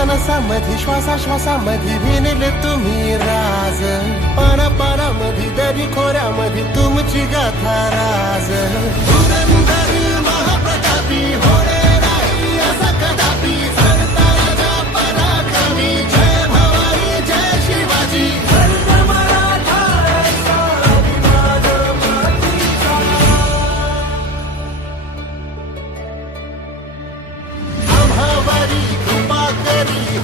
मानसामध्ये श्वासाश्वासामध्ये भिनले तुम्ही राज, पानापानामध्ये दरी खोऱ्यामध्ये तुमची गाथा राज. धुरंधर महाप्रतापी होणे नाही असा कदापि, सरता राजा पराक्रमी, जय भवानी जय शिवाजी. आम्हावरी कृपा करी